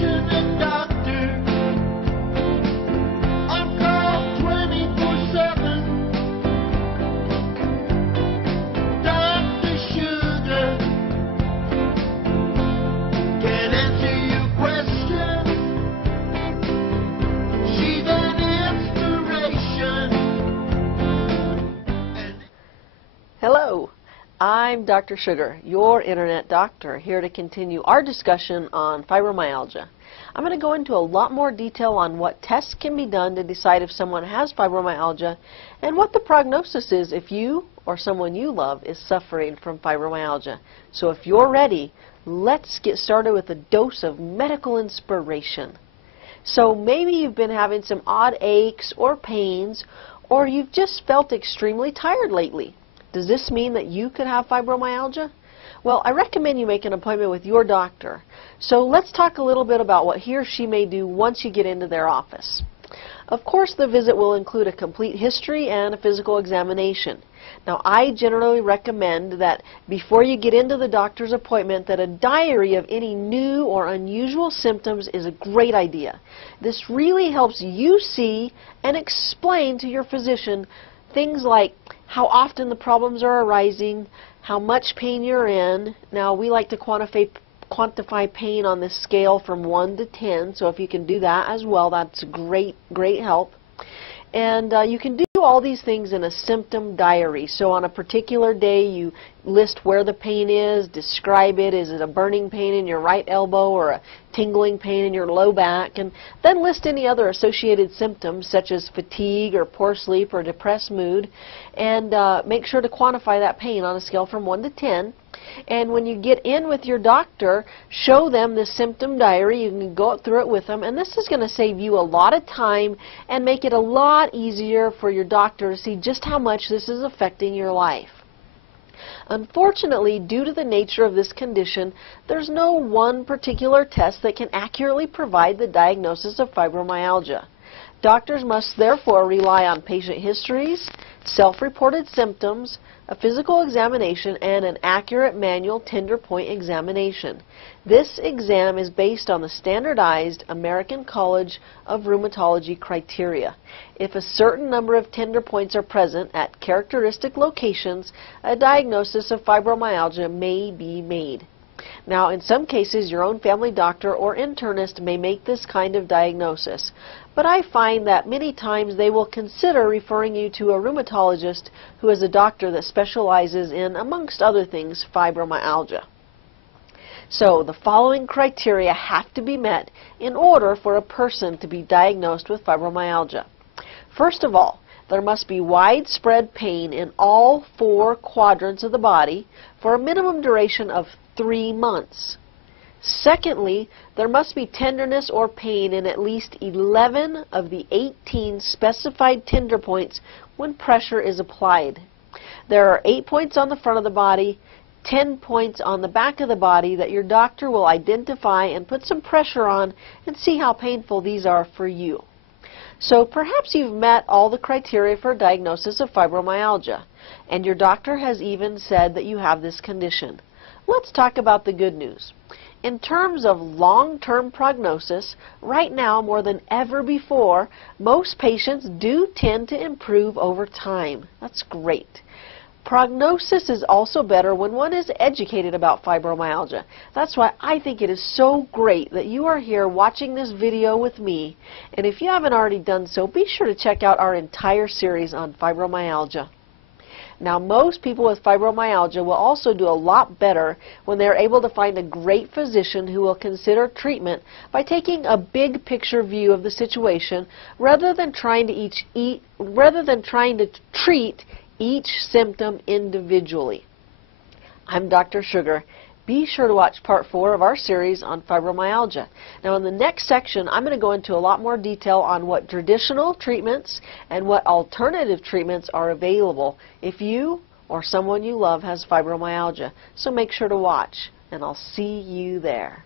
passionate doctor. I'm called 24/7. Dr. Sugar can answer your questions. She's an inspiration. Hello, I'm Dr. Sugar, your internet doctor, here to continue our discussion on fibromyalgia. I'm going to go into a lot more detail on what tests can be done to decide if someone has fibromyalgia and what the prognosis is if you or someone you love is suffering from fibromyalgia. So if you're ready, let's get started with a dose of medical inspiration. So maybe you've been having some odd aches or pains, or you've just felt extremely tired lately. Does this mean that you could have fibromyalgia? Well, I recommend you make an appointment with your doctor. So let's talk a little bit about what he or she may do once you get into their office. Of course, the visit will include a complete history and a physical examination. Now, I generally recommend that before you get into the doctor's appointment that a diary of any new or unusual symptoms is a great idea. This really helps you see and explain to your physician things like how often the problems are arising, how much pain you're in. Now, we like to quantify pain on this scale from 1 to 10, so if you can do that as well, that's great help. And you can do all these things in a symptom diary. So on a particular day, you list where the pain is, describe it. Is it a burning pain in your right elbow or a tingling pain in your low back? And then list any other associated symptoms such as fatigue or poor sleep or depressed mood. And make sure to quantify that pain on a scale from 1 to 10. And when you get in with your doctor, show them the symptom diary. You can go through it with them, and this is going to save you a lot of time and make it a lot easier for your doctor to see just how much this is affecting your life. Unfortunately, due to the nature of this condition, there's no one particular test that can accurately provide the diagnosis of fibromyalgia. Doctors must therefore rely on patient histories, self-reported symptoms, a physical examination, and an accurate manual tender point examination. This exam is based on the standardized American College of Rheumatology criteria. If a certain number of tender points are present at characteristic locations, a diagnosis of fibromyalgia may be made. Now, in some cases, your own family doctor or internist may make this kind of diagnosis, but I find that many times they will consider referring you to a rheumatologist who is a doctor that specializes in, amongst other things, fibromyalgia. So, the following criteria have to be met in order for a person to be diagnosed with fibromyalgia. First of all, there must be widespread pain in all 4 quadrants of the body for a minimum duration of 3 months. Secondly, there must be tenderness or pain in at least 11 of the 18 specified tender points when pressure is applied. There are 8 points on the front of the body, 10 points on the back of the body that your doctor will identify and put some pressure on and see how painful these are for you. So perhaps you've met all the criteria for a diagnosis of fibromyalgia, and your doctor has even said that you have this condition. Let's talk about the good news. In terms of long-term prognosis, right now more than ever before, most patients do tend to improve over time. That's great. Prognosis is also better when one is educated about fibromyalgia. That's why I think it is so great that you are here watching this video with me. And if you haven't already done so, be sure to check out our entire series on fibromyalgia. Now, most people with fibromyalgia will also do a lot better when they are able to find a great physician who will consider treatment by taking a big picture view of the situation rather than trying to treat each symptom individually. I'm Dr. Sugar. Be sure to watch part 4 of our series on fibromyalgia. Now, in the next section, I'm going to go into a lot more detail on what traditional treatments and what alternative treatments are available if you or someone you love has fibromyalgia. So make sure to watch, and I'll see you there.